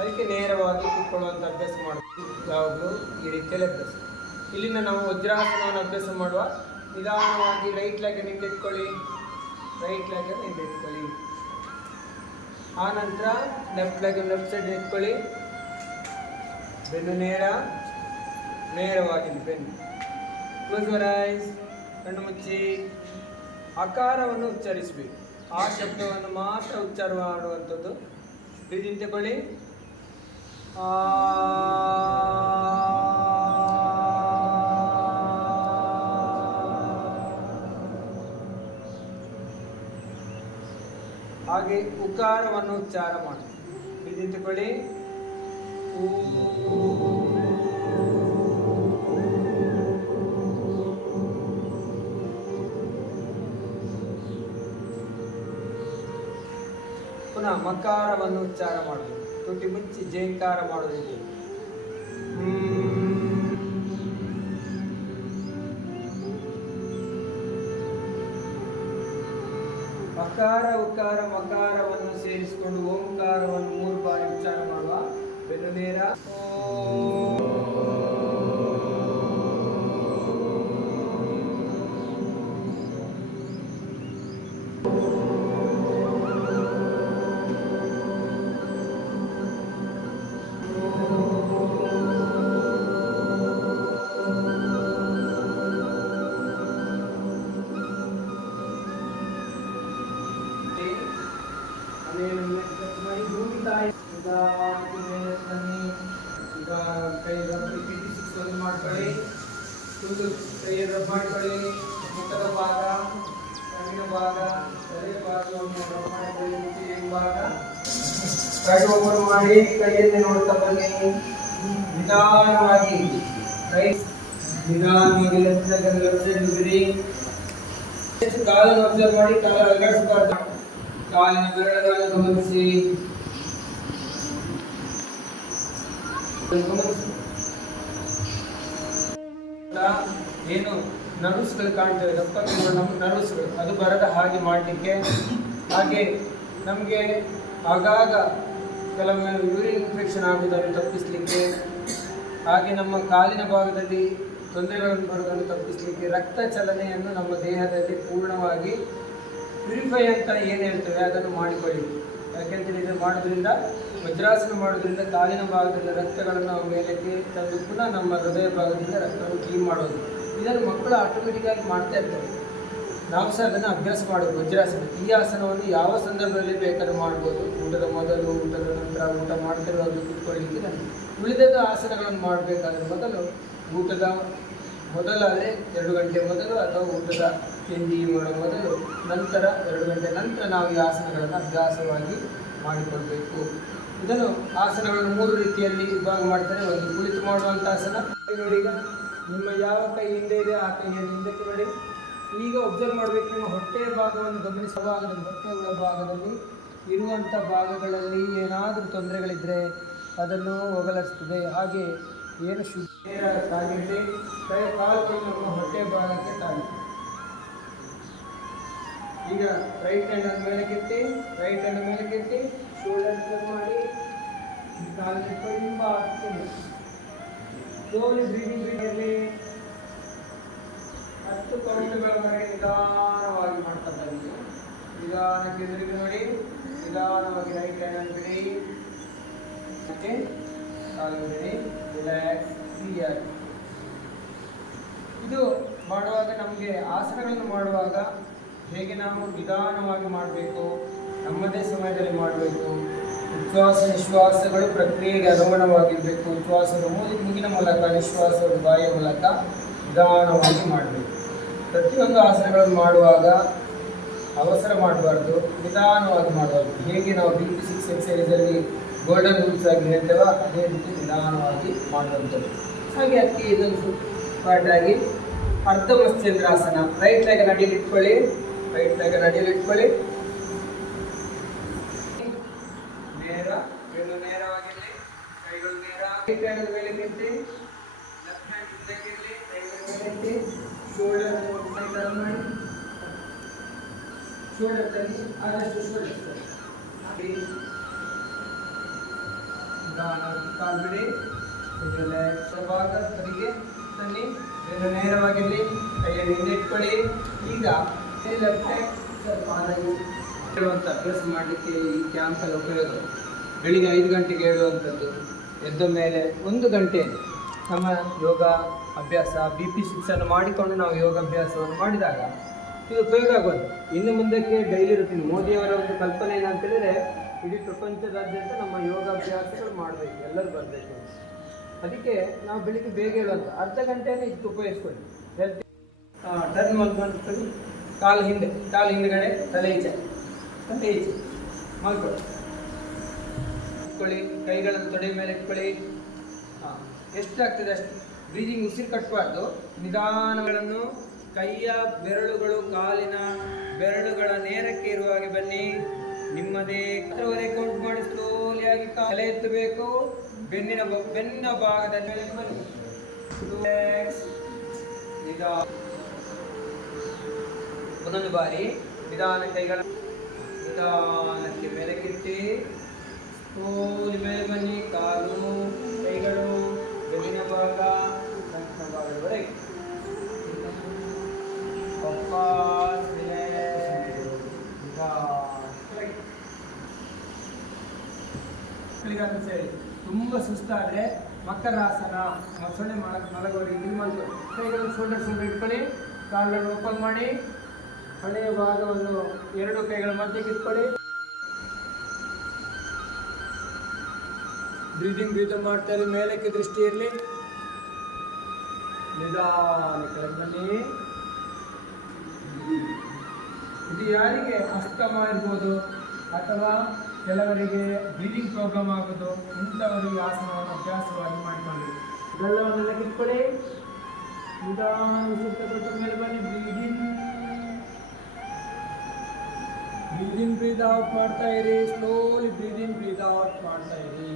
ಅದಕ್ಕೆ ನೇರವಾಗಿ ಕೂತ್ಕೊಳ್ಳುವಂಥ ಅಭ್ಯಾಸ ಮಾಡೋದು ಯಾವಾಗಲೂ ಈ ರೀತಿಯಲ್ಲಿ ಅಭ್ಯಾಸ. ಇಲ್ಲಿಂದ ನಾವು ವಜ್ರಾಸನವನ್ನು ಅಭ್ಯಾಸ ಮಾಡುವ. ನಿಧಾನವಾಗಿ ರೈಟ್ ಲೆಗ್ ನಿಂತಿಟ್ಕೊಳ್ಳಿ, ರೈಟ್ ಲೆಗ್ ನಿಂತಿಟ್ಕೊಳ್ಳಿ. ಆ ನಂತರ ಲೆಫ್ಟ್ ಲೆಗ್ ಲೆಫ್ಟ್ ಸೈಡ್ ಇಟ್ಕೊಳ್ಳಿ. ಬೆನ್ನು ನೇರವಾಗಿ ಬೆನ್ನು. ಕ್ಲೋಸ್ ಯುವರ್ ಐಸ್, ಕಣ್ಣು ಮುಚ್ಚಿ ಆಕಾರವನ್ನು ಉಚ್ಚರಿಸಬೇಕು. ಆ ಶಬ್ದವನ್ನು ಮಾತ್ರ ಉಚ್ಚಾರ ಮಾಡುವಂಥದ್ದು. ಬ್ರೀದಿಂಗ್ ತಗೊಳ್ಳಿ. ಹಾಗೆ ಉಕಾರವನ್ನು ಉಚ್ಚಾರ ಮಾಡಿ. ಬ್ರೀದಿಂಗ್ ತಗೊಳ್ಳಿ. ಪುನಃ ಮಕಾರವನ್ನು ಉಚ್ಚಾರ ಮಾಡುವುದು. ತುಟಿ ಮುಚ್ಚಿ ಜೇಂಕಾರ ಮಾಡುವುದು. ಅಕಾರ ಉಕಾರ ಮಕಾರವನ್ನು ಸೇರಿಸಿಕೊಂಡು ಓಂಕಾರವನ್ನು 3 ಬಾರಿ ಉಚ್ಚಾರ ಮಾಡುವ. ಬೆನ್ನು ನೇರ. ಮಾಡ್ಕೊಳ್ಳಿ. ಮುಖದ ಭಾಗ, ಕಣ್ಣಿನ ಭಾಗ, ತಲೆಯ ಭಾಗವನ್ನು ಭಾಗ ಕೈ ಓಪನ್ ಮಾಡಿ ಕೈಯಲ್ಲಿ ನೋಡ್ತಾ ಬನ್ನಿ. ನಿಧಾನವಾಗಿ ಕೈ ನಿಧಾನವಾಗಿ ಲೆಫ್ಟ್ ಸೈಡ್ ಬಿಡಿ. ಕಾಲನ್ನು ಅಬ್ಸರ್ವ್ ಮಾಡಿ, ಕಾಲ ಅಲ್ಲಾಡಿಸಬಾರ್ದು. ಕಾಲಿನ ಬೆರಳುಗಳನ್ನು ಗಮನಿಸಿ. ಏನು ನರ್ವ್ಸ್ಗಳು ಕಾಣ್ತೇವೆ, ದಪ್ಪ ನಮ್ಮ ನರ್ವ್ಸ್ಗಳು, ಅದು ಬರದ ಹಾಗೆ ಮಾಡಲಿಕ್ಕೆ. ಹಾಗೆ ನಮಗೆ ಆಗಾಗ ಕೆಲವೊಮ್ಮೆ ಯೂರಿನ್ ಇನ್ಫೆಕ್ಷನ್ ಆಗುವುದನ್ನು ತಪ್ಪಿಸಲಿಕ್ಕೆ, ಹಾಗೆ ನಮ್ಮ ಕಾಲಿನ ಭಾಗದಲ್ಲಿ ತೊಂದರೆಗಳನ್ನು ಬರುವುದನ್ನು ತಪ್ಪಿಸಲಿಕ್ಕೆ, ರಕ್ತ ಚಲನೆಯನ್ನು ನಮ್ಮ ದೇಹದಲ್ಲಿ ಪೂರ್ಣವಾಗಿ ಪ್ಯೂರಿಫೈ ಅಂತ ಏನು ಹೇಳ್ತೇವೆ ಅದನ್ನು ಮಾಡಿಕೊಳ್ಳಿ. ಯಾಕೆಂತೇಳಿ ಇದನ್ನು ಮಾಡೋದ್ರಿಂದ, ವಜ್ರಾಸನ ಮಾಡೋದ್ರಿಂದ ಕಾಲಿನ ಭಾಗದಲ್ಲಿ ರಕ್ತಗಳನ್ನು ಮೇಲಕ್ಕೆ ತಂದು ಪುನಃ ನಮ್ಮ ಹೃದಯ ಭಾಗದಿಂದ ರಕ್ತವನ್ನು ಕ್ಲೀನ್ ಮಾಡೋದು. ಇದನ್ನು ಮಕ್ಕಳು ಆಟೋಮೆಟಿಕ್ಕಾಗಿ ಮಾಡ್ತಾ ಇರ್ತಾರೆ. ನಾವು ಸಹ ಅದನ್ನು ಅಭ್ಯಾಸ ಮಾಡೋದು. ವಜ್ರಾಸನ ಈ ಆಸನವನ್ನು ಯಾವ ಸಂದರ್ಭದಲ್ಲಿ ಬೇಕಾದ್ರೂ ಮಾಡ್ಬೋದು. ಊಟದ ಮೊದಲು, ಊಟದ ನಂತರ, ಊಟ ಮಾಡ್ತಿರೋದು ಕೂತ್ಕೊಳ್ಳಿಕ್ಕೆ. ಉಳಿದ ಆಸನಗಳನ್ನು ಮಾಡಬೇಕಾದ್ರೆ ಮೊದಲು ಊಟದ ಮೊದಲಾದರೆ 2 ಗಂಟೆ ಮೊದಲು, ಅಥವಾ ಊಟದ ತಿಂಡಿ ಮಾಡೋ ಮೊದಲು, ನಂತರ 2 ಗಂಟೆ ನಂತರ ನಾವು ಈ ಆಸನಗಳನ್ನು ಅಭ್ಯಾಸವಾಗಿ ಮಾಡಿಕೊಳ್ಬೇಕು. ಇದನ್ನು ಆಸನಗಳನ್ನು 3 ರೀತಿಯಲ್ಲಿ ವಿಭಾಗ ಮಾಡ್ತಾರೆ. ಒಂದು ಕುಳಿತು ಮಾಡುವಂಥ ಆಸನ. ನೋಡಿ, ಈಗ ನಿಮ್ಮ ಯಾವ ಕೈ ಹಿಂದೆ ಇದೆ ಆ ಕೈಯನ್ನು ಹಿಂದಕ್ಕೆ ನೋಡಿ. ಈಗ ಒಬ್ಸರ್ವ್ ಮಾಡಬೇಕು, ನಿಮ್ಮ ಹೊಟ್ಟೆಯ ಭಾಗವನ್ನು ಗಮನಿಸುವ. ಹೊಟ್ಟೆಯ ಭಾಗದಲ್ಲಿ ಇರುವಂಥ ಭಾಗಗಳಲ್ಲಿ ಏನಾದರೂ ತೊಂದರೆಗಳಿದ್ದರೆ ಅದನ್ನು ಹೋಗಲಾಡಿಸ್ತದೆ. ಹಾಗೆ ಏನು ಶುದ್ಧ ತಾಗಿರಲಿ, ಕೈ ಕಾಲುಗಳು ನಮ್ಮ ಹೊಟ್ಟೆಯ ಭಾಗಕ್ಕೆ ತಾಗಿ. ಈಗ ರೈಟ್ ಹ್ಯಾಂಡ್ ಮೇಲಕ್ಕೆತ್ತಿ, ರೈಟ್ ಹ್ಯಾಂಡ್ ಮೇಲಕ್ಕೆತ್ತಿ, ಶೋಲ್ಡರ್ ಕ್ಲೋಸ್ ಮಾಡಿ, ಕಾಲಿನ ತುಂಬ ಸ್ಲೋಲಿ ಬ್ರೀದಿಂಗ್ ಇರಲಿ. 10 ಕೌಂಟ್ಗಳವರೆಗೆ ನಿಧಾನವಾಗಿ ಮಾಡ್ತಾ ಬನ್ನಿ. ನಿಧಾನಕ್ಕೆ ಎದುರಿಗೆ ನೋಡಿ, ನಿಧಾನವಾಗಿ ರೈಟ್ ಹ್ಯಾಂಡ್ ಬಿಡಿ, ಮತ್ತೆ ಕಾಲು ಬಿಡಿ, ರಿಲ್ಯಾಕ್ಸ್, ಫ್ರೀಯಾಗಿ. ಇದು ಮಾಡುವಾಗ ನಮಗೆ ಆಸನಗಳನ್ನು ಮಾಡುವಾಗ ಹೇಗೆ ನಾವು ನಿಧಾನವಾಗಿ ಮಾಡಬೇಕು, ನಮ್ಮದೇ ಸಮಯದಲ್ಲಿ ಮಾಡಬೇಕು. ಉಚ್ಛ್ವಾಸ ನಿಶ್ವಾಸಗಳು ಪ್ರಕ್ರಿಯೆಗೆ ಅನುಗುಣವಾಗಿರಬೇಕು. ಉಚ್ಛ್ವಾಸಗಳು ಮೂಗಿನ ಮೂಲಕ, ನಿಶ್ವಾಸಗಳು ಬಾಯಿಯ ಮೂಲಕ ನಿಧಾನವಾಗಿ ಮಾಡಬೇಕು. ಪ್ರತಿಯೊಂದು ಆಸನಗಳನ್ನು ಮಾಡುವಾಗ ಅವಸರ ಮಾಡಬಾರ್ದು, ನಿಧಾನವಾಗಿ ಮಾಡಬಾರ್ದು. ಹೇಗೆ ನಾವು BP6 ಎಕ್ಸಸೈಸಲ್ಲಿ ಗೋಲ್ಡನ್ ರೂಲ್ಸ್ ಆಗಿ ಹೇಳ್ತೇವೆ, ಅದೇ ರೀತಿ ನಿಧಾನವಾಗಿ ಮಾಡುವಂಥದ್ದು. ಹಾಗೆ ಅದಕ್ಕೆ ಇದೊಂದು ಪಾರ್ಟಾಗಿ ಅರ್ಧ ಮತ್ಸ್ಯೇಂದ್ರಾಸನ. ರೈಟ್ ಲೆಗ್ ನಡಿಯಲ್ಲಿ ಇಟ್ಕೊಳ್ಳಿ, ರೈಟ್ ಲೆಗ್ ನಡಿಯಲ್ಲಿ ಇಟ್ಕೊಳ್ಳಿ. ನೇರ, ಬೆನ್ನು ನೇರವಾಗಿರಲಿ, ಕೈಗಳು ನೇರ. ರೈಟ್ ಹ್ಯಾಂಡ್ ಮೇಲೆ ಕೆತ್ತಿ, ಲೆಫ್ಟ್ ಹ್ಯಾಂಡ್ ಹಿಂದಕ್ಕಿರಲಿ, ಕೈಗಳು ಮೇಲೆತ್ತಿ, ಶೋಲ್ಡರ್ ಟರ್ನ್ ಮಾಡಿ, ಶೋಲ್ಡರ್ ತನ್ನಿ, ಆದಷ್ಟು ಶೋಲ್ಡರ್ ನಿಧಾನವಾಗಿ ಕಾಲು ಬಿಡಿ. ಭಾಗ ಬದಿಗೆ ತನ್ನಿ, ಬೆನ್ನು ನೇರವಾಗಿರಲಿ, ಕೈಯಲ್ಲಿ ಹಿಂದೆ ಇಟ್ಕೊಳ್ಳಿ. ಈಗ ಲೆಫ್ಟ್ ಹ್ಯಾಂಡ್ ಸ್ವಲ್ಪ ಹೇಳುವಂಥ ಅಭ್ಯಾಸ ಮಾಡಲಿಕ್ಕೆ ಈ ಕ್ಯಾಂಪಲ್ಲಿ ಉಪಯೋಗ. ಬೆಳಿಗ್ಗೆ 5 ಗಂಟೆಗೆ ಹೇಳುವಂಥದ್ದು, ಎದ್ದ ಮೇಲೆ 1 ಗಂಟೆ ನಮ್ಮ ಯೋಗ ಅಭ್ಯಾಸ BP6 ಅನ್ನು ಮಾಡಿಕೊಂಡು ನಾವು ಯೋಗಾಭ್ಯಾಸವನ್ನು ಮಾಡಿದಾಗ ಇದು ಉಪಯೋಗ ಆಗೋದು. ಇನ್ನು ಮುಂದಕ್ಕೆ ಡೈಲಿ ರುಟೀನ್. ಮೋದಿಯವರ ಒಂದು ಕಲ್ಪನೆ ಏನಂತ ಹೇಳಿದರೆ ಇಡೀ ಪ್ರಪಂಚದಾದ್ಯಂತ ನಮ್ಮ ಯೋಗಾಭ್ಯಾಸಗಳು ಮಾಡಬೇಕು, ಎಲ್ಲರೂ ಬರಬೇಕು. ಅದಕ್ಕೆ ನಾವು ಬೆಳಿಗ್ಗೆ ಬೇಗ ಹೇಳುವಂಥ ಅರ್ಧ ಗಂಟೆಯನ್ನು ಇದಕ್ಕೆ ಉಪಯೋಗಿಸ್ಕೊಳ್ಳಿ. ಹೆಲ್ತ್ ಟರ್ನ್ ಮಾಡ್ಕೊಂಡು ಕಾಲು ಹಿಂದ್ಗಡೆ, ತಲೆ ಈಚೆ ಮಾಡ್ಕೊಳ್ಳಿ. ಕೈಗಳನ್ನು ತೊಡೆ ಮೇಲೆ ಇಟ್ಕೊಳ್ಳಿ. ಎಷ್ಟಾಗ್ತದೆ ಅಷ್ಟು ಬ್ರೀದಿಂಗ್. ಉಸಿರು ಕಟ್ಟಬಾರ್ದು. ನಿಧಾನಗಳನ್ನು ಕೈಯ ಬೆರಳುಗಳು ಕಾಲಿನ ಬೆರಳುಗಳ ನೇರಕ್ಕೆ ಇರುವ ಹಾಗೆ ಬನ್ನಿ. ನಿಮ್ಮದೇ ಕೈವರೆಗೆ ಕೌಂಟ್ ಮಾಡಿ ಸ್ಲೋಲಿಯಾಗಿ ತಲೆ ಎತ್ತಬೇಕು. ಬೆನ್ನ ಭಾಗದಲ್ಲಿ ಬನ್ನಿ. ಒಂದೊಂದು ಬಾರಿ ನಿಧಾನ ಕೈಗಳ ನಿಧಾನಕ್ಕೆ ಮೇಲಕ್ಕಿಟ್ಟಿ ಸ್ಲೋಲಿ ಮೇಲೆ ಬನ್ನಿ. ಕಾಲು ಕೈಗಳು ಬೆನ್ನಿನ ಭಾಗ ಕಂಠನ ಭಾಗದವರೆಗೆ ಸೇರಿ. ತುಂಬ ಸುಸ್ತಾದರೆ ಮಕರಾಸನ, ಸೊಳ್ಳೆ ಮಲಗೋರಿಗೆ ಇಲ್ಲಿ ಮಾಡ್ಕೊಳ್ಳಿ. ಕೈಗಳು ಶೋಲ್ಡರ್ ಇಟ್ಕೊಳ್ಳಿ. ಕಾಲುಗಳನ್ನು ಓಪನ್ ಮಾಡಿ ಹಳೆಯ ಭಾಗವನ್ನು 2 ಕೈಗಳ ಮಧ್ಯಕ್ಕೆ ಇಟ್ಕೊಳ್ಳಿ. ಬ್ರೀತ್ ಮಾಡ್ತಾ ಇರಿ. ಮೇಲಕ್ಕೆ ದೃಷ್ಟಿ ಇರಲಿ. ನಿಧಾನ ಕೆಳಗೆ ಬನ್ನಿ. ಇದು ಯಾರಿಗೆ ಅಸ್ತಮ ಇರ್ಬೋದು ಅಥವಾ ಕೆಲವರಿಗೆ ಬ್ರೀದಿಂಗ್ ಪ್ರಾಬ್ಲಮ್ ಆಗೋದು, ಇಂಥವರು ಈ ಆಸನವನ್ನು ಅಭ್ಯಾಸವಾಗಿ ಮಾಡಿಕೊಳ್ಳಿ. ಗಲ್ಲವನ್ನೆಲ್ಲ ಕಿತ್ಕೊಳ್ಳಿ. ನಿಧಾನ ಉಸಿರು ತಗೊಳ್ತಾ ಮೇಲೆ ಬನ್ನಿ. ಬ್ರೀದಿಂಗ್ ಬ್ರೀದ್ ಔಟ್ ಮಾಡ್ತಾ ಇರಿ. ಸ್ಲೋಲಿ ಬ್ರೀದಿಂಗ್ ಬ್ರೀದ್ ಔಟ್ ಮಾಡ್ತಾ ಇರಿ.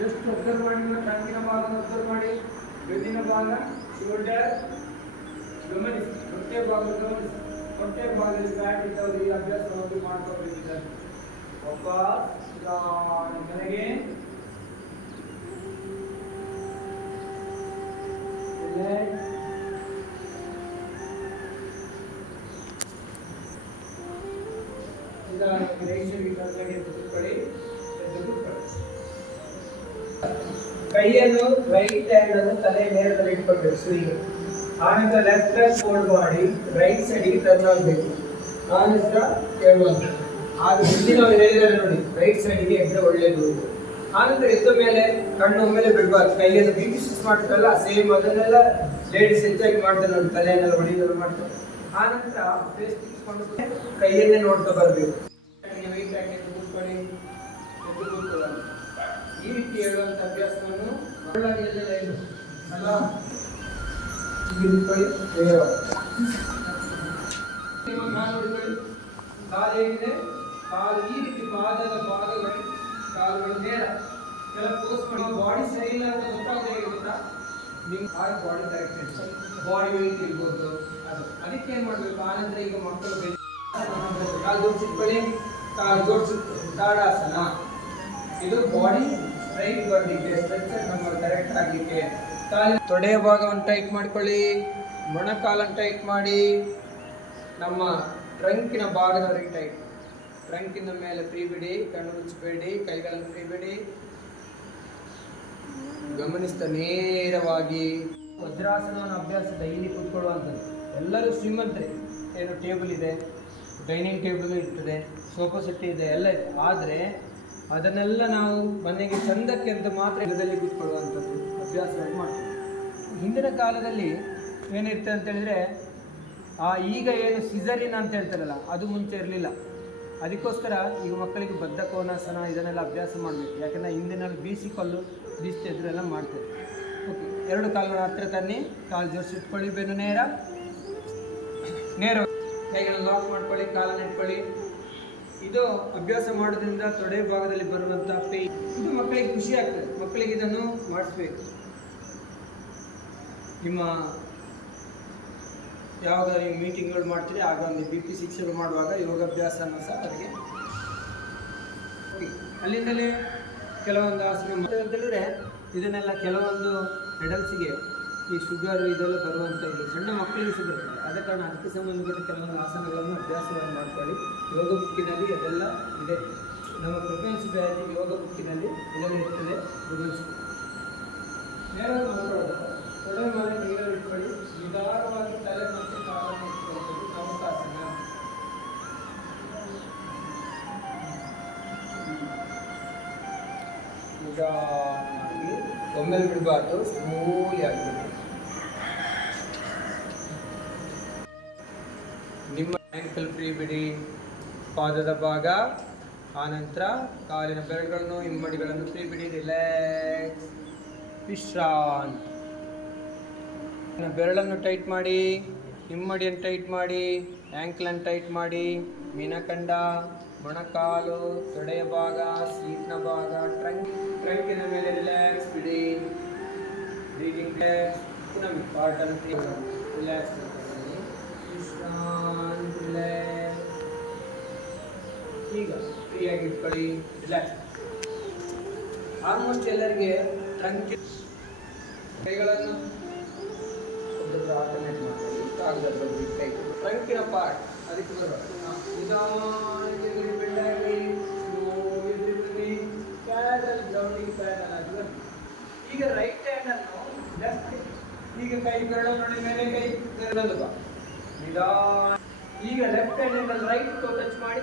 ಜಸ್ಟ್ ಒಬ್ಸರ್ವ್ ಮಾಡಿ. ಟಂಗಿನ ಭಾಗ ಒಬ್ಸರ್ವ್ ಮಾಡಿ. ಬೆನ್ನಿನ ಭಾಗ, ಶೋಲ್ಡರ್ ಗಮನಿಸಿ. ಹೊಟ್ಟೆ ಭಾಗ ಗಮನಿಸಿ. ಹೊಟ್ಟೆ ಭಾಗದಲ್ಲಿ ಫ್ಯಾಟ್ ಇದ್ದವರು ಈ ಅಭ್ಯಾಸವನ್ನು ಮಾಡ್ಕೋಬೇಕಿದ್ದಾರೆ. ವಾಪಸ್ ಮನೆಗೆ ಕೈಯನ್ನು ರೈಟ್ ಹ್ಯಾಂಡ್ ಅನ್ನು ತಲೆ ನೇರದಲ್ಲಿ ಇಟ್ಕೊಳ್ಬೇಕು. ಸುರಿಗೆ ಆನಂತರ ಲೆಫ್ಟ್ ಹ್ಯಾಂಡ್ ಫೋಲ್ಡ್ ಮಾಡಿ ರೈಟ್ ಸೈಡ್ಗೆ ಟರ್ನ್ ಆಗಬೇಕು. ಆನಂತರ ಕೇಳುವಂತ ಆಗ ಹಿಂದಿನವರು ಹೇಳಿದ್ದಾರೆ ನೋಡಿ, ರೈಟ್ ಸೈಡ್ಗೆ ಎದ್ರೆ ಒಳ್ಳೆಯದು. ಆನಂತರ ಎದ್ದ ಮೇಲೆ ಕಣ್ಣು ಒಮ್ಮೆಲೆ ಬಿಡಬಾರ್ದು. ಕೈಯನ್ನು BP6 ಮಾಡ್ತಾರಲ್ಲ ಸೇಮ್ ಅದನ್ನೆಲ್ಲ ಲೇಡೀಸ್ ಹೆಚ್ಚಾಗಿ ಮಾಡ್ತಾರೆ ನೋಡಿ, ತಲೆಯನ್ನೆಲ್ಲ ಹೊಡೆಯೋದು ಮಾಡ್ತಾರೆ. ಆನಂತರ ಫೇಸ್ ತಿಕ್ಕೊಂಡು ಕೈಯನ್ನೇ ನೋಡ್ತಾ ಬರಬೇಕು. ವೈಟ್ ಹಾಕಿ ಕೂತ್ಕೊಳ್ಳಿ, ಎದ್ದು ಕೂತ್ಕೊಳ್ಳೋಣ. ಈ ರೀತಿ ಹೇಳುವಂಥ ಅಭ್ಯಾಸವನ್ನು ಅಲ್ಲ ಕಾಲು ಹೇಗಿದೆ, ಕಾಲು ಈ ರೀತಿ ಪಾದದ ಭಾಗಗಳು ಕಾಲುಗಳು ನೇರ ಕೆಲ ಪೋಸ್ ಮಾಡಿ. ಬಾಡಿ ಸರಿ ಇಲ್ಲ ಅಂತ ಗೊತ್ತಾಗದೆ ಹೇಗೆ ಗೊತ್ತಾ, ನಿಮ್ಮ ಬಾಡಿ ಕರೆಕ್ಟ್ ಬಾಡಿ ವೆಯ್ಟ್ ಇರ್ಬೋದು. ಅದಕ್ಕೆ ಏನ್ ಮಾಡ್ಬೇಕು, ಆನಂತರ ಈಗ ಮಕ್ಕಳು ಕಾಲು ಜೋಡಿಸಿಟ್ಕೊಳ್ಳಿ. ಕಾಲು ಜೋಡಿಸಿ ತಾಡಾಸನ. ಇದು ಬಾಡಿ ಸ್ಟ್ರೈಟ್ ಬರಲಿಕ್ಕೆ, ಸ್ಟ್ರಕ್ಚರ್ ನಮ್ಮ ಕರೆಕ್ಟ್ ಆಗಲಿಕ್ಕೆ. ಕಾಲಿನ ತೊಡೆಯ ಭಾಗವನ್ನು ಟೈಟ್ ಮಾಡ್ಕೊಳ್ಳಿ. ಮೊಣಕಾಲನ್ನು ಟೈಟ್ ಮಾಡಿ. ನಮ್ಮ ಟ್ರಂಕಿನ ಭಾಗದವರೆಗೆ ಟೈಟ್. ಟ್ರಂಕಿನ ಮೇಲೆ ಫ್ರೀ ಬಿಡಿ, ಕಣ್ಣು ಮುಚ್ಚಬೇಡಿ, ಕೈಗಳನ್ನು ಫ್ರೀ ಬಿಡಿ. ಗಮನಿಸ್ತಾ ನೇರವಾಗಿ ವಜ್ರಾಸನವನ್ನು ಅಭ್ಯಾಸ ಡೈಲಿ ಕೂತ್ಕೊಳ್ಳುವಂಥದ್ದು. ಎಲ್ಲರೂ ಶ್ರೀಮಂತರೇ. ಏನು ಟೇಬಲ್ ಇದೆ, ಡೈನಿಂಗ್ ಟೇಬಲ್ ಇರ್ತದೆ, ಸೋಫಾ ಸೆಟ್ ಇದೆ, ಎಲ್ಲ ಇದೆ. ಆದರೆ ಅದನ್ನೆಲ್ಲ ನಾವು ಮನೆಗೆ ಚಂದಕ್ಕೆ ಅಂತ ಮಾತ್ರ ಇದರಲ್ಲಿ ಕೂತ್ಕೊಳ್ಳುವಂಥದ್ದು ಅಭ್ಯಾಸವಾಗಿ ಮಾಡ್ತೀವಿ. ಹಿಂದಿನ ಕಾಲದಲ್ಲಿ ಏನಿರ್ತದೆ ಅಂತ ಹೇಳಿದರೆ, ಈಗ ಏನು ಸಿಸರಿನ್ ಅಂತ ಹೇಳ್ತಾರಲ್ಲ, ಅದು ಮುಂಚೆ ಇರಲಿಲ್ಲ. ಅದಕ್ಕೋಸ್ಕರ ಈಗ ಮಕ್ಕಳಿಗೆ ಬದ್ಧ ಕೋನಾಸನ ಇದನ್ನೆಲ್ಲ ಅಭ್ಯಾಸ ಮಾಡಬೇಕು. ಯಾಕಂದರೆ ಹಿಂದಿನಲ್ಲಿ ಬೀಸಿ ಕಲ್ಲು ಬೀಸ್ತಾ ಇದ್ರೆಲ್ಲ ಮಾಡ್ತಾರೆ. ಓಕೆ, 2 ಕಾಲುಗಳ ಹತ್ತಿರ ತನ್ನಿ. ಕಾಲು ಜೋಡಿಸಿಟ್ಕೊಳ್ಳಿ. ಬೆನ್ನು ನೇರ ಕೈಗಳನ್ನು ಲಾಕ್ ಮಾಡ್ಕೊಳ್ಳಿ. ಕಾಲನ್ನು ಇಟ್ಕೊಳ್ಳಿ. ಇದು ಅಭ್ಯಾಸ ಮಾಡೋದ್ರಿಂದ ತೊಡೆ ಭಾಗದಲ್ಲಿ ಬರುವಂಥ ಪೇನ್, ಇದು ಮಕ್ಕಳಿಗೆ ಖುಷಿ ಆಗ್ತದೆ. ಮಕ್ಕಳಿಗೆ ಇದನ್ನು ಮಾಡಿಸ್ಬೇಕು. ನಿಮ್ಮ ಯಾವಾಗ ನೀವು ಮೀಟಿಂಗ್ಗಳು ಮಾಡ್ತೀರಿ ಆಗ ಒಂದು BP ಶಿಕ್ಷೆಗಳು ಮಾಡುವಾಗ ಯೋಗಾಭ್ಯಾಸನ ಸಹ ಅವರಿಗೆ ಅಲ್ಲಿಂದಲೇ ಕೆಲವೊಂದು ಆಸನ ಅಂತೇಳಿದರೆ ಇದನ್ನೆಲ್ಲ ಕೆಲವೊಂದು ಮೆಡಲ್ಸಿಗೆ ಈ ಶುಗರ್ ಇದೆಲ್ಲ ಬರುವಂಥ ಇದು ಸಣ್ಣ ಮಕ್ಕಳಿಗೆ ಸಹ ಬರ್ತದೆ. ಆದ ಕಾರಣ ಅದಕ್ಕೆ ಸಂಬಂಧಪಟ್ಟ ಕೆಲವೊಂದು ಆಸನಗಳನ್ನು ಅಭ್ಯಾಸಗಳನ್ನು ಮಾಡ್ಕೊಳ್ಳಿ. ಯೋಗ ಬುಕ್ಕಿನಲ್ಲಿ ಅದೆಲ್ಲ ಇದೆ. ನಮ್ಮ ಪ್ರೊಫೆನ್ಸ್ ಬ್ಯಾಜ್ ಯೋಗ ಬುಕ್ಕಿನಲ್ಲಿ ಇದೆಲ್ಲ ಇರ್ತದೆ, ಗಮನಿಸ್ಕೊಳ್ಳಿ. ನೇರ ಮಾಡ್ಕೊಳ್ಳೋದು ತೊಡೆ ಮೇಲೆ ನೀರಲ್ಲಿ ಇಟ್ಕೊಳ್ಳಿ. ನಿಧಾನವಾಗಿ ತಲೆ ಮತ್ತು ಕಾಲನ್ನು ಇಟ್ಕೊಳ್ಳೋದು ನವಕಾಸನ. ನಿಧಾನವಾಗಿ ಒಮ್ಮೆಲೆ ಬಿಡಬಾರ್ದು, ಸ್ಲೋಲಿ ಆಗಬೇಕು. ನಿಮ್ಮ ಆ್ಯಂಕಲ್ ಫ್ರೀ ಬಿಡಿ, ಪಾದದ ಭಾಗ, ಆನಂತರ ಕಾಲಿನ ಬೆರಳುಗಳನ್ನು ಹಿಮ್ಮಡಿಗಳನ್ನು ಫ್ರೀ ಬಿಡಿ. ರಿಲ್ಯಾಕ್ಸ್, ವಿಶ್ರಾಂತಿ. ಬೆರಳನ್ನು ಟೈಟ್ ಮಾಡಿ, ಹಿಮ್ಮಡಿಯನ್ನು ಟೈಟ್ ಮಾಡಿ, ಆ್ಯಂಕಲನ್ನು ಟೈಟ್ ಮಾಡಿ, ಮೀನಖಂಡ, ಮೊಣಕಾಲು, ತೊಡೆಯ ಭಾಗ, ಸೀಟ್ನ ಭಾಗ, ಟ್ರಂಕಿನ ಮೇಲೆ ರಿಲ್ಯಾಕ್ಸ್ ಬಿಡಿ. Breathing relax. ಪುನಃ ಪಾರ್ಟನ್ನು ರಿಲ್ಯಾಕ್ಸ್ ಮಾಡ್ಕೊಳ್ಳಿ. ವಿಶ್ರಾಂತಿ, ರಿಲ್ಯಾಕ್ಸ್. ಈಗ ಫ್ರೀಯಾಗಿ ಇಟ್ಕೊಳ್ಳಿ, ರಿಲ್ಯಾಕ್ಸ್. ಆಲ್ಮೋಸ್ಟ್ ಎಲ್ಲರಿಗೆ ಟ್ರಂಕ್ ಕೈಗಳನ್ನು ಆಲ್ಟರ್ನೇಟ್ ಮಾಡ್ಕೊಳ್ಳಿ. ಕಾಗದ ಬಗ್ಗೆ ಕೈ ಟ್ರಂಕಿನ ಪಾರ್ಟ್ ಅದಕ್ಕೆ ಬರಬೇಕು. ಗ್ರೌಂಡಿಂಗ್ ಪ್ಯಾಡಲ್ ಆಗಿ ಬರ್ತದೆ. ಈಗ ರೈಟ್ ಹ್ಯಾಂಡ್ ಅನ್ನು ಲೆಫ್ಟ್, ಈಗ ಕೈ ಬೆರಳ ನೋಡಿ ಮೇಲೆ, ಕೈ ಬೆರಳಲ್ವ ನಿಧಾನ. ಈಗ ಲೆಫ್ಟ್ ಹ್ಯಾಂಡ್ ಇಂದ ರೈಟ್ ಟಚ್ ಮಾಡಿ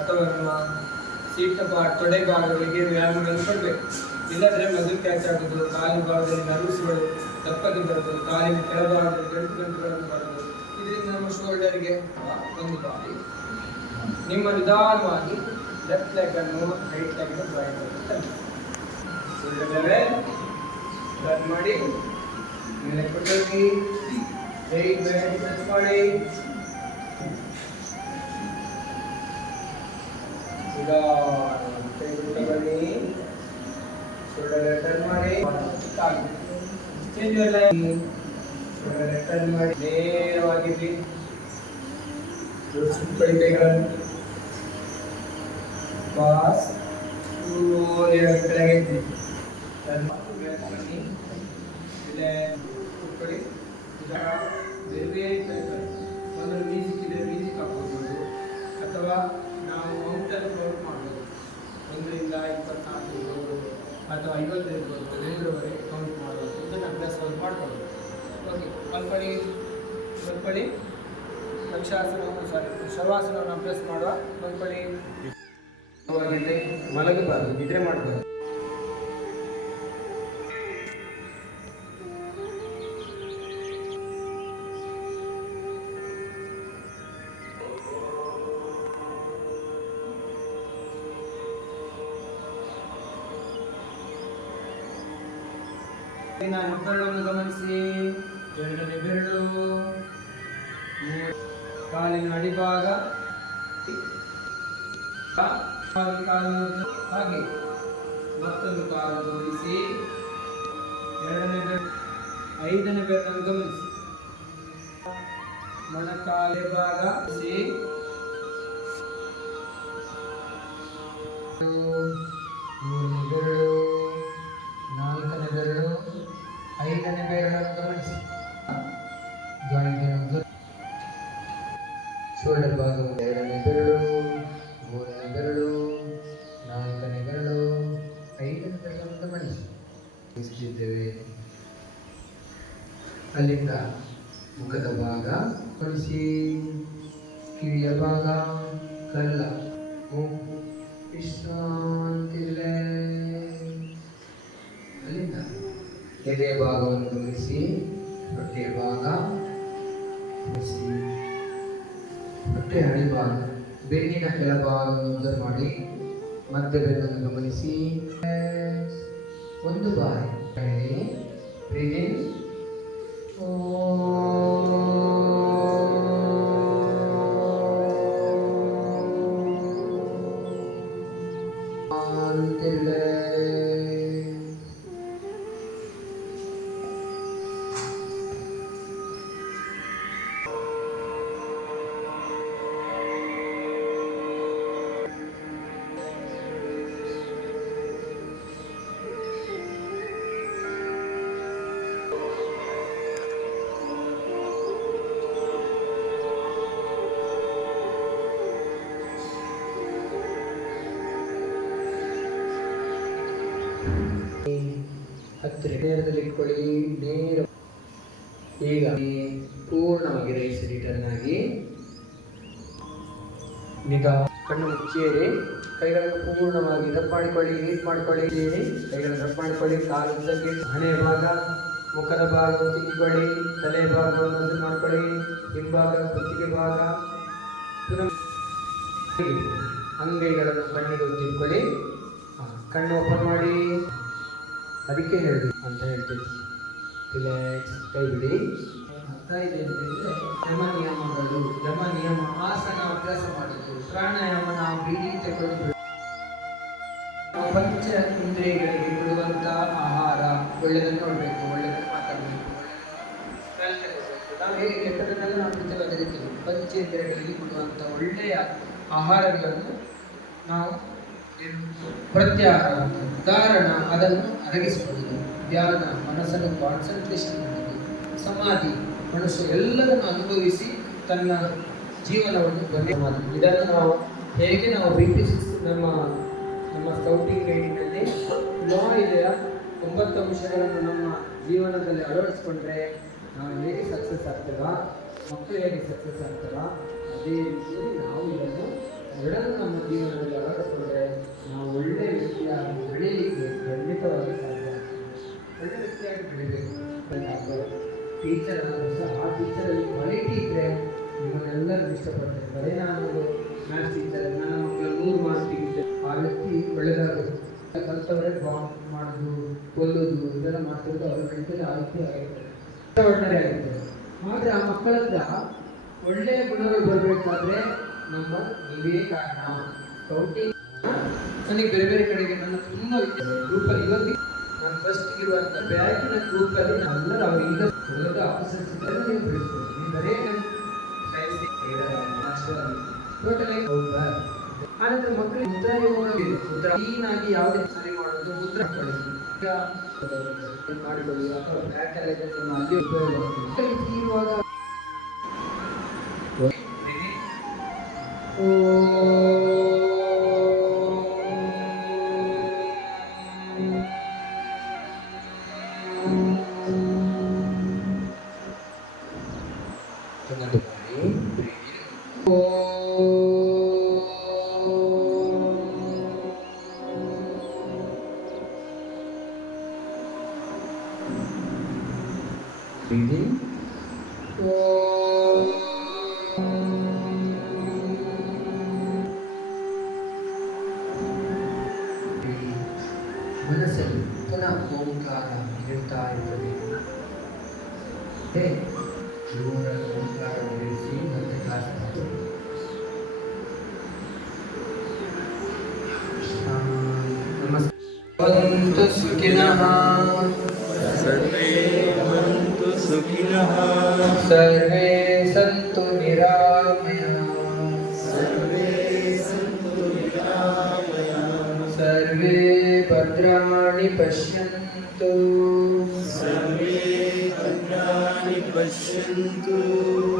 ಅಥವಾ ನಮ್ಮ ಸೀಟ್ ಪಾರ್ಟ್ ತೊಡೆ ಭಾಗಗಳಿಗೆ ವ್ಯಾಯಾಮಗಳನ್ನು ಕೊಡಬೇಕು. ಇಲ್ಲದ್ರೆ ಮಧು ಕ್ಯಾಚ್ ಆಗೋದು, ಕಾಲಿನ ಭಾಗದಲ್ಲಿ ನರ್ವ್ಸ್ಗಳು ದಪ್ಪಗೆ ಬರೋದು, ಕಾಲಿನ ಕೆಳಭಾಗದಲ್ಲಿ ಗಂಟುಗಳನ್ನು ಬರೋದು. ಇದರಿಂದ ನಮ್ಮ ಶೋಲ್ಡರ್ಗೆ ಒಂದು ಬಾರಿ ನಿಮ್ಮ ನಿಧಾನವಾಗಿ ಲೆಫ್ಟ್ ಲೆಗ್ ಅನ್ನು ರೈಟ್ ಲೆಗ್ ಜಾಯಿನ್ ರನ್ ಮಾಡಿ ಮೇಲೆ ಕೊಟ್ಟೋಗಿ ಟಚ್ ಮಾಡಿ. ಈಗ ಬನ್ನಿ, ಶೋಲ್ಡರ್ ಟರ್ನ್ ಮಾಡಿ, ಚೇಂಜ್ ಶೋಲ್ಡರ್ ಟರ್ನ್ ಮಾಡಿ, ನೇರವಾಗಿರಿ. ಸುತ್ತಳಿ ಕೈಗಳನ್ನು ಪಾಸ್ ಕೆಳಗೆ ಬನ್ನಿ. ಕುತ್ಕೊಳ್ಳಿ. ಬೇರೆ ಒಂದು ಮ್ಯೂಸಿಕ್ ಇದೆ, ಮ್ಯೂಸಿಕ್ ಹಾಕೋಬಹುದು ಅಥವಾ ನಾವು ಮೌಂಟನ್ನು ಕೌಂಟ್ ಮಾಡ್ಬೋದು. 1ರಿಂದ 24 ಇರ್ಬೋದು ಅಥವಾ 50 ಇರ್ಬೋದು, 2ರವರೆಗೆ ಕೌಂಟ್ ಮಾಡ್ಬೋದು. ಇದನ್ನು ಅಭ್ಯಾಸವನ್ನು ಮಾಡ್ಕೊಳ್ಬೋದು. ಓಕೆ, ಮಲ್ಕೊಳ್ಳಿ. ಶವಾಸನವನ್ನು ಅಭ್ಯಾಸ ಮಾಡುವ. ಮಲ್ಕೊಳ್ಳಿ. ಮಲಗಬಾರದು, ನಿದ್ರೆ ಮಾಡಬಾರ್ದು. ಹೆಬ್ಬೆರಳನ್ನು ಗಮನಿಸಿ. 2ನೇ ಬೆರಳು, ಕಾಲಿನ ಅಡಿಭಾಗ, ಹಾಗೆ ಮತ್ತೊಂದು ಕಾಲು ಗಮನಿಸಿ. 2ನೇ ಬೆರಳು, 5ನೇ ಬೆರಳನ್ನು ಗಮನಿಸಿ. ಮೊಣಕಾಲ ಭಾಗ, 3ನೇ ಬೆರಳು, 4ನೇ ಬೆರಳು, 5ನೇ ಬೆರಳನ್ನು ಗಮನಿಸಿ. ಜಾಯಿಂಟ್ ಶೋಲ್ಡರ್ ಭಾಗ, 2ನೇ ಬೆರಳು, 3ನೇ ಬೆರಳು, 4ನೇ ಬೆರಳು, 5ನೇ ಬೆರಳನ್ನು ಗಮನಿಸಿ. ಅಲ್ಲಿಂದ ಮುಖದ ಭಾಗ ಗಮನಿಸಿ. ಕಿವಿಯ ಭಾಗ, ಕಲ್ಲ, ಮೂಗು, ವಿಶ್ರಾಂತಿ. ಅಲ್ಲಿಂದ ಎದೆಯ ಭಾಗವನ್ನು ಗಮನಿಸಿ. ಹೊಟ್ಟೆಯ ಭಾಗ ಗಮನಿಸಿ. ಹೊಟ್ಟೆಯ ಅಡಿಭಾಗ, ಬೆನ್ನಿನ ಕೆಳಭಾಗವನ್ನು ಅಬ್ಸರ್ವ್ ಮಾಡಿ. ಮಧ್ಯ ಬೆನ್ನನ್ನು ಗಮನಿಸಿ. ಒಂದು ಬಾರಿ ಬ್ರೀದಿಂಗ್. ಹತ್ತಿರ ನೇರದಲ್ಲಿ ಇಟ್ಕೊಳ್ಳಿ. ನೇರ ಈಗ ಪೂರ್ಣವಾಗಿ ರೈಸ್ ರಿಟರ್ನ್ ಆಗಿ ಕಣ್ಣು ಮುಚ್ಚೇರಿ ಕೈಗಳನ್ನು ಪೂರ್ಣವಾಗಿ ರಬ್ ಮಾಡಿಕೊಳ್ಳಿ. ಹೀಟ್ ಮಾಡಿಕೊಳ್ಳಿ. ಕೈಗಳನ್ನು ರಬ್ ಮಾಡಿಕೊಳ್ಳಿ. ಕಾಲು ಉದ್ದಕ್ಕೆ ಹಣೆಯ ಭಾಗ ಮುಖದ ಭಾಗವನ್ನು ತಿಕ್ಕಿಕೊಳ್ಳಿ. ತಲೆ ಭಾಗವನ್ನು ಮಸಾಜ್ ಮಾಡಿಕೊಳ್ಳಿ. ಹಿಂಭಾಗ ಕುತ್ತಿಗೆ ಭಾಗ ಅಂಗೈಗಳನ್ನು ಕಣ್ಣಿಗೆ ತಿಳ್ಕೊಳ್ಳಿ. ಕಣ್ಣು ಓಪನ್ ಮಾಡಿ. ಅದಕ್ಕೆ ಹೇಳಿ ಅಂತ ಹೇಳ್ತೀವಿ ರಿಲ್ಯಾಕ್ಸ್. ಕೈ ಬಿಡಿ. ಅರ್ಥ ಇದೆ ಅಂತ ಹೇಳಿದ್ರೆ ಯಮ ನಿಯಮಗಳು, ಯಮ ನಿಯಮ ಆಸನ ಅಭ್ಯಾಸ ಮಾಡೋದು, ಪ್ರಾಣಾಯಾಮ, ನಾವು ಬ್ರೀದಿಂಗ್ ತಗೊಳ್ಳೋದು, ಪಂಚ ಇಂದ್ರಿಯಗಳಿಗೆ ಕೊಡುವಂಥ ಆಹಾರ, ಒಳ್ಳೆಯದನ್ನು ನೋಡಬೇಕು, ಒಳ್ಳೆಯದನ್ನು ಮಾತಾಡಬೇಕು, ನಾವು ಹೇಗೆ ಕೆಟ್ಟದನ್ನೆಲ್ಲ ನಾವು ಬಿತ್ತಲು ಅದೇ ಪಂಚೇಂದ್ರಿಯಗಳಿಗೆ ಕೊಡುವಂಥ ಒಳ್ಳೆಯ ಆಹಾರಗಳನ್ನು ನಾವು ಪ್ರತ್ಯಾಹಾರ ಕಾರಣ ಅದನ್ನು ಅರಗಿಸಿಕೊಳ್ಳುವುದು. ಧ್ಯಾನ, ಮನಸ್ಸನ್ನು ಕಾನ್ಸಂಟ್ರೇಷನ್ ಮಾಡುವುದು, ಸಮಾಧಿ, ಮನುಷ್ಯ ಎಲ್ಲದನ್ನು ಅನುಭವಿಸಿ ತನ್ನ ಜೀವನವನ್ನು ಕೊನೆ ಮಾಡುವುದು. ಇದನ್ನು ನಾವು ಹೇಗೆ ನಾವು ನಮ್ಮ ಸ್ಕೌಟಿಂಗ್ ಗೈಡಿನಲ್ಲಿ ಲಾ ಇದೆಯ 9 ಅಂಶಗಳನ್ನು ನಮ್ಮ ಜೀವನದಲ್ಲಿ ಅಳವಡಿಸ್ಕೊಂಡ್ರೆ ನಾವು ಹೇಗೆ ಸಕ್ಸಸ್ ಆಗ್ತೇವ, ಮಕ್ಕಳು ಹೇಗೆ ಸಕ್ಸಸ್ ಆಗ್ತವ, ಅದೇ ರೀತಿಯಲ್ಲಿ ನಾವು ಇದನ್ನು ಎರಡನ್ನು ನಮ್ಮ ಜೀವನದಲ್ಲಿ ಅಳವಡಿಸ್ಕೊಂಡ್ರೆ ನಾವು ಒಳ್ಳೆಯ ವ್ಯಕ್ತಿಯಾಗಿ ಬೆಳೀಲಿಕ್ಕೆ ಖಂಡಿತವಾಗಿ ಸಾಧ್ಯ ಆಗ್ತದೆ. ಒಳ್ಳೆಯ ವ್ಯಕ್ತಿಯಾಗಿ ಬೆಳಿಬೇಕು. ಟೀಚರ್ ಅನ್ನೋದು ಆ ಟೀಚರಲ್ಲಿ ಕ್ವಾಲಿಟಿ ಇದ್ದರೆ ನಿಮ್ಮನ್ನೆಲ್ಲರೂ ಇಷ್ಟಪಡ್ತಾರೆ. ಬರೀ ನಾನು ಮ್ಯಾಥ್ಸ್ ಟೀಚರ್, ನನ್ನ ಮಕ್ಕಳು 100 ಮಾರ್ಕ್ಸ್ ತೆಗಿತಾರೆ, ಆ ವ್ಯಕ್ತಿ ಒಳ್ಳೆಯದಾಗೋದು. ಕಲ್ತವರೇ ಬಾಂಬ್ ಮಾಡೋದು, ಕೊಲ್ಲೋದು, ಇದೆಲ್ಲ ಮಾಡ್ತಿರೋದು ಅವ್ರ ಗಂಟೆಗೆ ಆ ರೀತಿ ಆಗಿರ್ತಾರೆ, ಒಳ್ಳೆಯ ಆಗಿರ್ತಾರೆ. ಆದರೆ ಆ ಮಕ್ಕಳ ಹತ್ರ ಒಳ್ಳೆಯ ಗುಣಗಳು ಬರಬೇಕಾದ್ರೆ ನಮ್ಮ ನೀವೇ ಕಾರಣ. ಕೌಂಟಿಂಗ್ ನನಗೆ ಬೇರೆ ಬೇರೆ ಕಡೆಗೆ ನನ್ನ ತುಂಬ ಗ್ರೂಪಲ್ಲಿ ಇವತ್ತಿಗೆ ನಾನು ಫಸ್ಟ್ ಇರುವಂಥ ಬ್ಯಾಗಿನ ಗ್ರೂಪಲ್ಲಿ ಎಲ್ಲರೂ ಅವ್ರು ಈಗ ದೊಡ್ಡ ಆಫೀಸರ್ಸ್ ಇದ್ದರೆ ನೀವು ಬೆಳೆಸ್ಬೋದು. ನೀವು ಬರೀ ಟೋಟಲ್ ಹೌದಾ. ಆನಂತರ ಮಕ್ಕಳಿಗೆ ಮುದ್ರಾ ಯೋಗ ಇದೆ. ಮುದ್ರಾ ಕ್ಲೀನಾಗಿ ಯಾವುದೇ ಸರಿ ಮಾಡೋದು ಮುದ್ರಾ ಮಾಡಿಕೊಳ್ಳಿ ಅಥವಾ ಬ್ಯಾಕಲ್ಲಿ ನಿಮ್ಮ ಅಲ್ಲಿ ಉಪಯೋಗ ಇರುವಾಗ ಮನಸ್ಸಲ್ಲಿ ಪುನಃ ಓಂಕಾರ ಹೇಳ್ತಾ ಇರ್ತದೆ. ಓಂಕಾರ ಹೇಳಿಸಿ ಮತ್ತೆ ಕ್ಲಾಸ್ ಭವಂತು ಸುಖಿನಃ ಸರ್ವೇ ಭವಂತು ಸುಖಿನಃ ಸರ್ವೇ ಸಂತು ನಿರಾಮಯಾಃ ಸರ್ವೇ ಸಂತು ನಿರಾಮಯಾಃ ಸರ್ವೇ ಭದ್ರಾಣಿ ಪಶ್ಯಂತು ಸರ್ವೇ ಭದ್ರಾಣಿ ಪಶ್ಯಂತು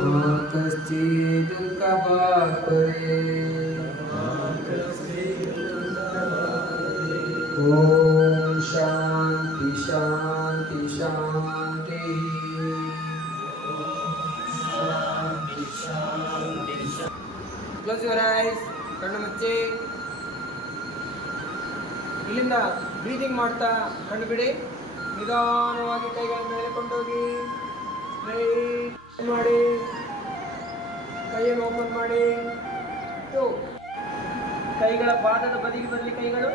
ಮಾ ಕಶ್ಚಿತ್ ದುಃಖಭಾಗ್ ಭವೇತ್ ಮಾ ಕಶ್ಚಿತ್ ದುಃಖಭಾಗ್ ಭವೇತ್. ಓಂ ಶಾಂತಿ ಶಾಂತಿ ಶಾಂತಿ. Close your eyes. ಕಣ್ಣು ಮುಚ್ಚಿ. ಇಲ್ಲಿಂದ ಬ್ರೀದಿಂಗ್ ಮಾಡ್ತಾ ಕಣ್ಣು ಬಿಡಿ. ನಿಧಾನವಾಗಿ ಕೈಗಳ ಮೇಲೆ ಕೊಂಡೋಗಿ ಸ್ಟ್ರೈಟ್ ಮಾಡಿ. ಕೈಯನ್ನು ಓಪನ್ ಮಾಡಿ. ಕೈಗಳ ಪಾದದ ಬದಿಗೆ ಬರಲಿ ಕೈಗಳು.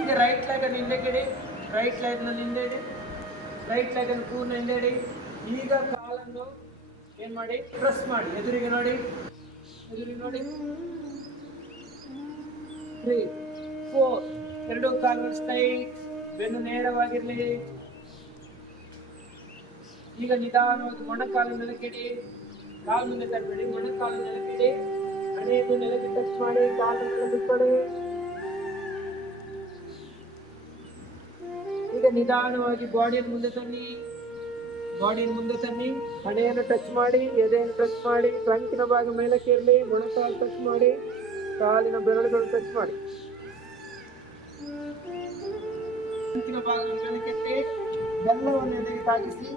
ಈಗ ರೈಟ್ ಲೆಗನ್ನು ಹಿಂದೆ ಕೆಡಿ. ರೈಟ್ ಲೆಗ್ನಲ್ಲಿ ಹಿಂದೆ ಇಡಿ. ರೈಟ್ ಲೆಗನ್ನು ಪೂರ್ಣ ಹಿಂದೆ ಇಡಿ. ಈಗ ಕಾಲನ್ನು ಏನು ಮಾಡಿ, ಪ್ರೆಸ್ ಮಾಡಿ. ಎದುರಿಗೆ ನೋಡಿ, ಎದುರಿಗೆ ನೋಡಿ. 3 4 ಎರಡು ಕಾಲುಗಳು ಸ್ಟ್ರೈಟ್, ಬೆನ್ನು ನೇರವಾಗಿರಲಿ. ಈಗ ನಿಧಾನವಾಗಿ ಮೊಣಕಾಲು ನೆಲಕ್ಕಿಡಿ. ಕಾಲು ಮುಂದೆ ತರಬೇಡಿ, ಮೊಣಕಾಲು ನೆಲಕ್ಕಿಡಿ. ಹಣೆಯನ್ನು ನೆಲಕ್ಕೆ ಟಚ್ ಮಾಡಿ, ಕಾಲು ನೆಲಕ್ಕಿಡಿ. ಈಗ ನಿಧಾನವಾಗಿ ಬಾಡಿಯನ್ನು ಮುಂದೆ ತನ್ನಿ. ಬಾಡಿಯನ್ನು ಮುಂದೆ ತನ್ನಿ. ಹಣೆಯನ್ನು ಟಚ್ ಮಾಡಿ, ಎದೆಯನ್ನು ಟಚ್ ಮಾಡಿ. ಟ್ರಂಕಿನ ಭಾಗ ಮೇಲಕ್ಕೆ ಇರಲಿ. ಮೊಣಕಾಲು ಟಚ್ ಮಾಡಿ, ಕಾಲಿನ ಬೆರಳುಗಳು ಟಚ್ ಮಾಡಿ. ಅಂತಿಮ ಭಾಗವನ್ನು ಮೇಲಕ್ಕೆತ್ತಿ ಬೆಲ್ಲವನ್ನು ಎದೆಗೆ ತಾಗಿಸಿ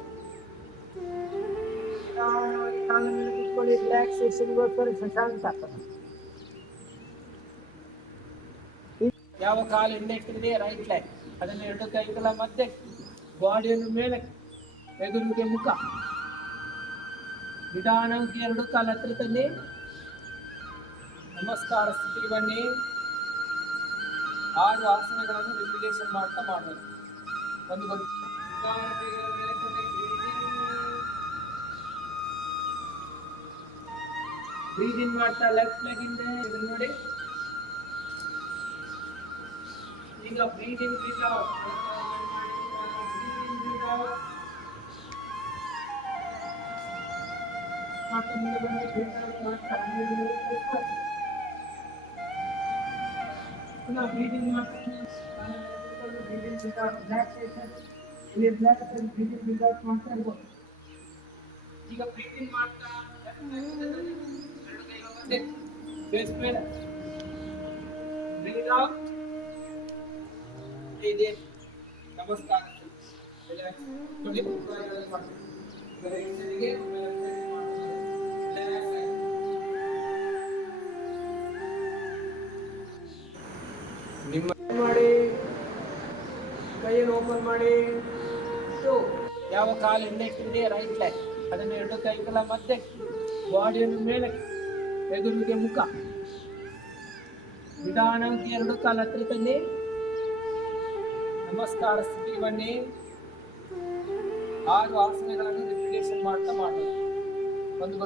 ನಿಧಾನವಾಗಿ ಕಾಲ ಮೇಲೆ ಕೂತ್ಕೊಳ್ಳಿ. ರಿಲ್ಯಾಕ್ಸೇಷನ್ಗೋಸ್ಕರ ಶಶಾಂಕ. ಯಾವ ಕಾಲು ಹಿಂದೆ ಇಟ್ಟಿದೆ ರೈಟ್ ಲೆಗ್, ಅದನ್ನು ಎರಡು ಕೈಗಳ ಮಧ್ಯೆ ಬಾಡಿಯನ್ನು ಮೇಲೆ, ಎದುರಿಗೆ ಮುಖ. ನಿಧಾನವಾಗಿ ಎರಡು ಕಾಲು ಹತ್ತಿರ ತನ್ನಿ. ನಮಸ್ಕಾರ ಸ್ಥಿತಿಗೆ ಬನ್ನಿ. 6 ಆಸನಗಳನ್ನು ರಿಪಿಟೇಷನ್ ಮಾಡ್ತಾ ಮಾಡೋದು. ಒಂದು ಬ್ರೀದಿಂಗ್ ಮಾಡ್ತಾ ಲೆಫ್ಟ್ ಲೆಗ್ ಇಂದ ನೋಡಿ. ಈಗ ಬ್ರೀದಿಂಗ್ ಬ್ರೀತ್ ಔಟ್. ಮತ್ತೆ ಮುಂದೆ ಬನ್ನಿ. ಪುನಃ ಬ್ರೀದಿಂಗ್ ಮಾಡ್ತೀನಿ. Breathing breath out. ರಿಲ್ಯಾಕ್ಸೇಷನ್. ಇಲ್ಲಿ ರಿಲ್ಯಾಕ್ಸೇಷನ್ ಬ್ರೀದಿಂಗ್ ಬ್ರೀತ್ ಔಟ್ ಮಾಡ್ತಾ ಇರ್ಬೋದು. ಈಗ ಬ್ರೀದಿಂಗ್ ಮಾಡ್ತಾ ಫೇಸ್ ಮೇಲೆ ಬ್ರೀತ್ ಔಟ್. ಇದೆ ನಮಸ್ಕಾರ. ರಿಲ್ಯಾಕ್ಸ್ ನೋಡಿ. ನಿಮ್ಮ ಮಾಡಿ ಕೈಯನ್ನು ಓಪನ್ ಮಾಡಿ. ಯಾವ ಕಾಲು ಹಿಂದೆ ಇಟ್ಟಿದೆ ರೈಟ್ ಲೆಗ್, ಅದನ್ನು ಎರಡು ಕೈಗಳ ಮಧ್ಯೆ ಬಾಡಿಯನ್ನು ಮೇಲೆ, ಎದುರಿಗೆ ಮುಖ. ನಿಧಾನವಾಗಿ ಎರಡು ಕಾಲು ಹತ್ತಿರ ತನ್ನಿ. ನಮಸ್ಕಾರ ಸ್ಥಿತಿಗೆ ಬನ್ನಿ. 6 ಆಸನಗಳನ್ನು ರಿಪಿಟೇಷನ್ ಮಾಡ್ತಾ ಮಾಡೋದು. ಒಂದು